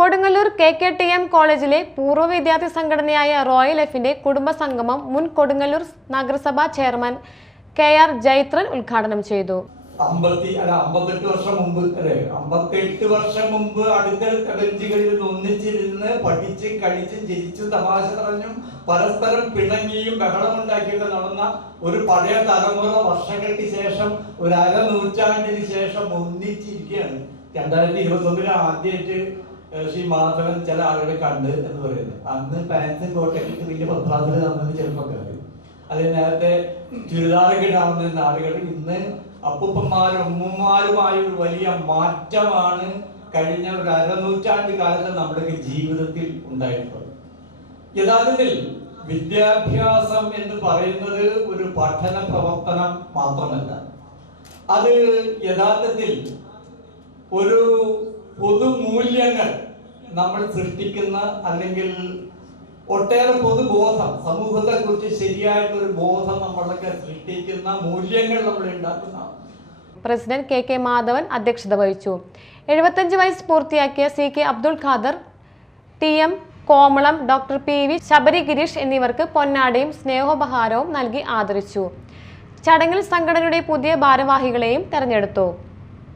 Kodungallur KKTM കോളേജിലെ പൂർവ്വ വിദ്യാർത്ഥി സംഘടനയായ റോയൽ എഫിന്റെ കുടുംബസംഗമം മുൻ കൊടുങ്ങല്ലൂർ നഗരസഭാ ചെയർമാൻ KR ജൈത്രൻ ഉദ്ഘാടനം ചെയ്തു. 58 വർഷം മുമ്പ് 58 വർഷം മുമ്പ് അടുത്തടുത്ത ബെഞ്ചുകളിൽ ഒന്നിച്ചിരുന്ന് പഠിച്ച് കളിച്ച് ചിരിച്ചും തമാശ പറഞ്ഞും പരസ്പരം പിണങ്ങിയും ബഹളമുണ്ടാക്കിയൊക്കെ നടന്ന ഒരു പഴയ തലമുറ വർഷങ്ങൾക്ക് ശേഷം ഒരു അരനൂറ്റാണ്ടിന് ശേഷം ഒന്നിച്ചിരിക്കുകയാണ്. 2021 ആദ്യമായിട്ട് ശ്രീ മാധവൻ ചില ആളുകളെ കണ്ട് എന്ന് പറയുന്നത്. അന്ന് പാൻസും കോട്ടയ്ക്ക് വലിയ പത്രാതിൽ തന്നത് ചെറുപ്പക്കാർ, അല്ലെങ്കിൽ നേരത്തെ ചുരിദാറൊക്കെ ഇടാവുന്ന ആളുകൾ ഇന്ന് അപ്പൂപ്പന്മാരും അമ്മൂമ്മമാരുമായ ഒരു വലിയ മാറ്റമാണ് കഴിഞ്ഞ ഒരു അരനൂറ്റാണ്ട് കാലത്ത് നമ്മുടെ ജീവിതത്തിൽ ഉണ്ടായിട്ടുള്ളത്. യഥാർത്ഥത്തിൽ വിദ്യാഭ്യാസം എന്ന് പറയുന്നത് ഒരു പഠന പ്രവർത്തനം മാത്രമല്ല, അത് യഥാർത്ഥത്തിൽ ഒരു പൊതുമൂല്യങ്ങൾ നമ്മൾ സൃഷ്ടിക്കുന്ന, അല്ലെങ്കിൽ ഒട്ടേറെ പൊതുബോധം, സമൂഹത്തെ കുറിച്ച് ശരിയായിട്ടൊരു ബോധം നമ്മളൊക്കെ സൃഷ്ടിക്കുന്ന മൂല്യങ്ങൾ നമ്മൾ ഉണ്ടാക്കുന്ന. പ്രസിഡന്റ് KK മാധവൻ അധ്യക്ഷത വഹിച്ചു. 75 വയസ്സ് പൂർത്തിയാക്കിയ CK അബ്ദുൾ ഖാദർ, TM കോമളം, ഡോക്ടർ PV ശബരി ഗിരീഷ് എന്നിവർക്ക് പൊന്നാടയും സ്നേഹോപഹാരവും നൽകി ആദരിച്ചു. ചടങ്ങിൽ സംഘടനയുടെ പുതിയ ഭാരവാഹികളെയും തെരഞ്ഞെടുത്തു.